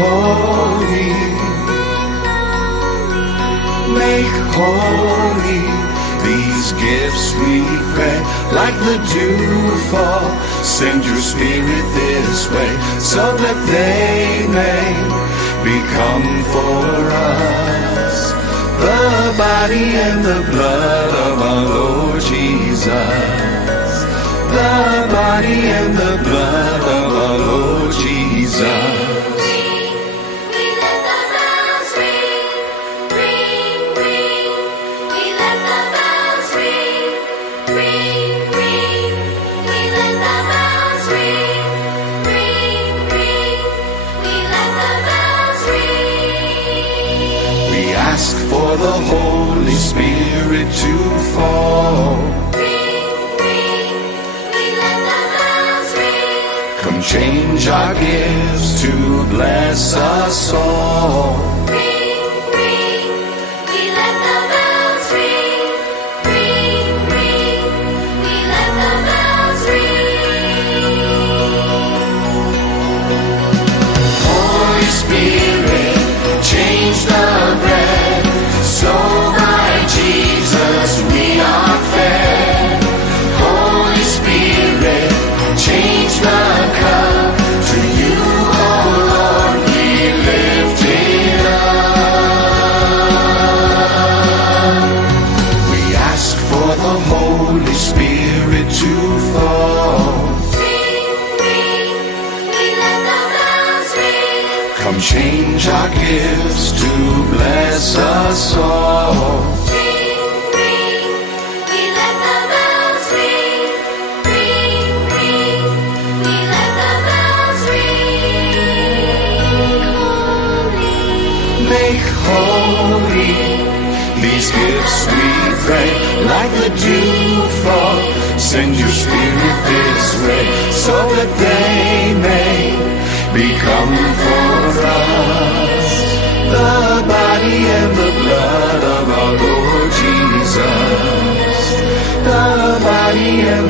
holy, make holy. These gifts we pray, like the dewfall. Send your Spirit this way, so that they may become for us the body and the blood of our Lord Jesus. The body and the blood of our Lord Jesus. Ask for the Holy Spirit to fall. Come change our gifts to bless us all. Holy Spirit, change the bread, so by Jesus we are fed. Holy Spirit, change the cup, to you, oh Lord, we lift it up. We ask for the Holy Spirit to fall. Come change our gifts to bless us all. Ring, ring, we let the bells ring. Ring, ring, we let the bells ring. Holy, Make holy. These gifts we pray, like the dewfall. Send your Spirit this way, so that they may become for us the body and the blood of our Lord Jesus. The body and